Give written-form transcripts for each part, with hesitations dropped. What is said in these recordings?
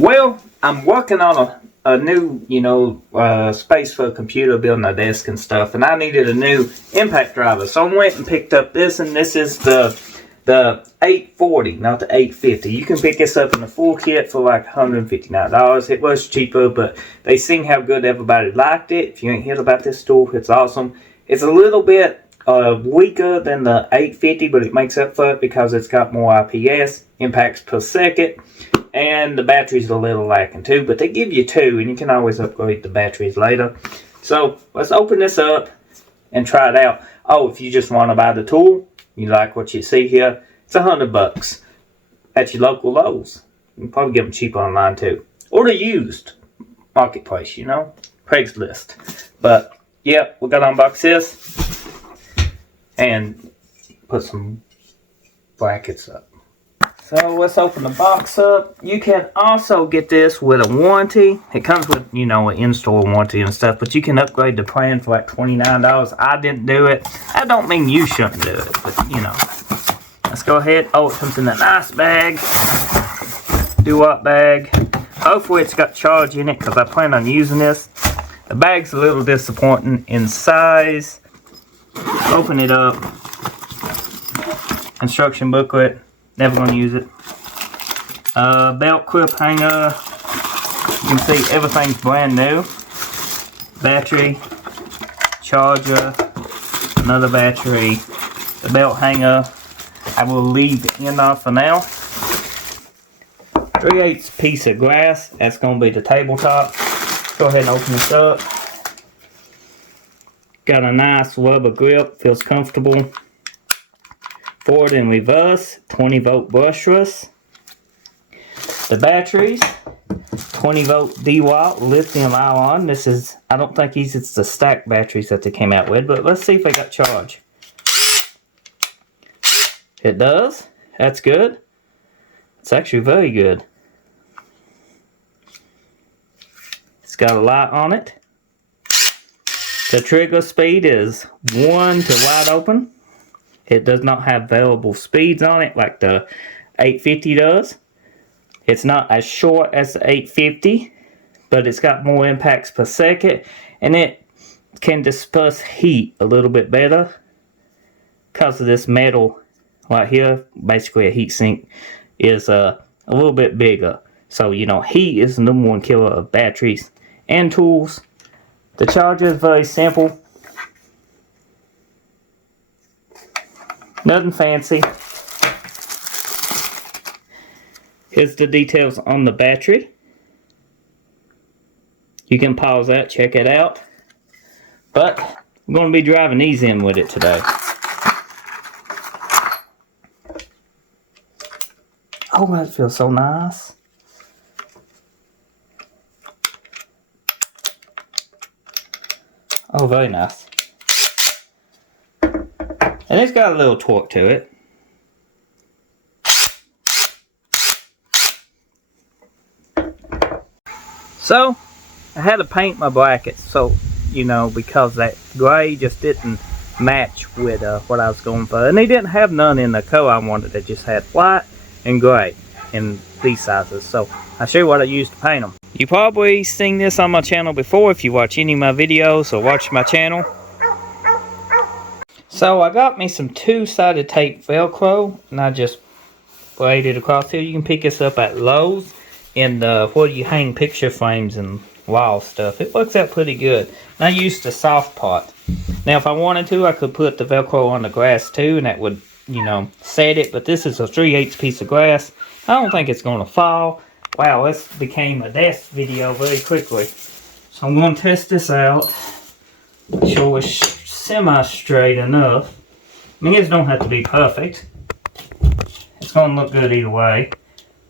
Well, I'm working on a new, space for a computer, building a desk and stuff, and I needed a new impact driver. So I went and picked up this, and this is the 840, not the 850. You can pick this up in the full kit for like $159. It was cheaper, but they seen how good everybody liked it. If you ain't heard about this tool, it's awesome. It's a little bit weaker than the 850, but it makes up for it because it's got more IPS, impacts per second, and the battery's a little lacking too, but they give you two, and you can always upgrade the batteries later. So let's open this up and try it out. Oh, if you just want to buy the tool, you like what you see here, it's $100 at your local Lowe's. You can probably get them cheap online too, or the used marketplace, Craigslist. But yeah, we're gonna unbox this and put some brackets up. So let's open the box up. You can also get this with a warranty. It comes with, an in-store warranty and stuff, but you can upgrade the plan for like $29. I didn't do it. I don't mean you shouldn't do it, but Let's go ahead. Oh, it comes in a nice bag. Dewalt bag. Hopefully it's got charge in it because I plan on using this. The bag's a little disappointing in size. Open it up. Instruction booklet. Never going to use it. Belt clip hanger. You can see everything's brand new. Battery. Charger. Another battery. The belt hanger. I will leave the end off for now. 3/8 piece of glass. That's going to be the tabletop. Go ahead and open this up. Got a nice rubber grip. Feels comfortable. Forward and reverse, 20-volt brushless. The batteries, 20-volt Dewalt lithium-ion. This is, I don't think it's the stacked batteries that they came out with, but let's see if they got charge. It does. That's good. It's actually very good. It's got a light on it. The trigger speed is 1 to wide open. It does not have variable speeds on it like the 850 does. It's not as short as the 850, but it's got more impacts per second, and it can disperse heat a little bit better because of this metal right here. Basically a heat sink is a little bit bigger. So, heat is the number one killer of batteries and tools. The charger is very simple. Nothing fancy. Here's the details on the battery. You can pause that, check it out. But I'm going to be driving these in with it today. Oh, that feels so nice. Oh, very nice. And it's got a little torque to it. So, I had to paint my brackets. So, because that gray just didn't match with what I was going for. And they didn't have none in the color I wanted. They just had white and gray in these sizes. So, I'll show you what I used to paint them. You probably seen this on my channel before if you watch any of my videos or watch my channel. So I got me some two-sided tape Velcro, and I just laid it across here. You can pick this up at Lowe's in where you hang picture frames and wall stuff. It works out pretty good. And I used the soft part. Now if I wanted to, I could put the Velcro on the grass too, and that would, set it. But this is a 3/8 piece of glass. I don't think it's going to fall. Wow, this became a desk video very quickly. So I'm going to test this out. Make sure it's semi-straight enough. These don't have to be perfect. It's going to look good either way.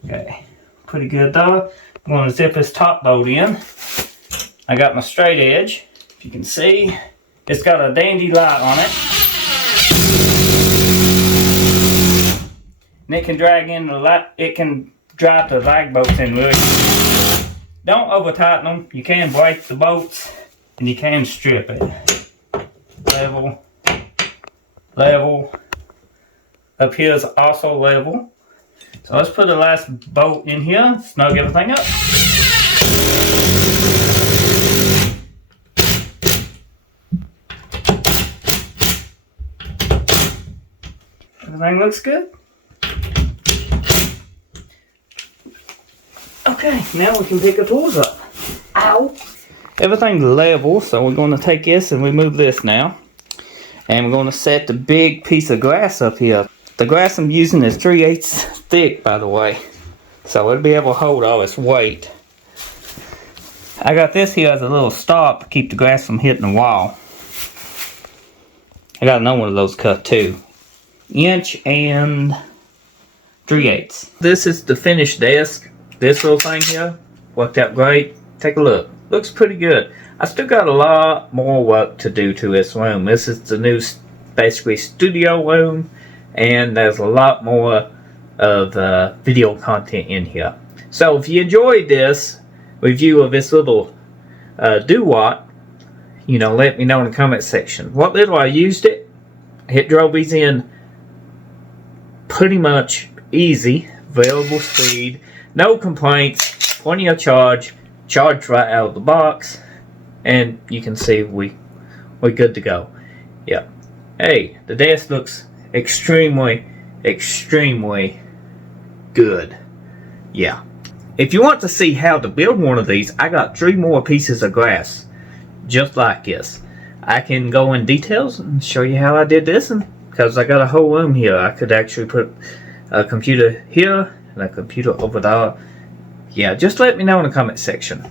Okay, pretty good though. I'm going to zip this top bolt in. I got my straight edge. If you can see, it's got a dandy light on it. And it can drag in the light. It can drive the lag bolts in really. Don't over tighten them. You can break the bolts and you can strip it. Level, level. Up here is also level. So let's put the last bolt in here, snug everything up. Everything looks good. Okay, now we can pick the tools up. Ow! Everything's level, so we're going to take this and remove this now. And we're going to set the big piece of glass up here. The glass I'm using is 3/8 thick, by the way. So it'll be able to hold all its weight. I got this here as a little stop to keep the glass from hitting the wall. I got another one of those cut too. 1 and 3/8. This is the finished desk. This little thing here worked out great. Take a look. Looks pretty good. I still got a lot more work to do to this room. This is the new, basically, studio room, and there's a lot more of video content in here. So if you enjoyed this review of this little Dewalt, you know, let me know in the comment section. What little I used it, drove these in pretty much easy, variable speed, no complaints, plenty of charged right out of the box, and you can see we're good to go. Yeah. Hey, the desk looks extremely good. Yeah. If you want to see how to build one of these, I got 3 more pieces of glass just like this. I can go in details and show you how I did this, and because I got a whole room here, I could actually put a computer here and a computer over there. Yeah, just let me know in the comment section.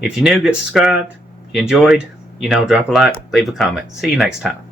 If you're new, get subscribed. If you enjoyed, you know, drop a like, leave a comment. See you next time.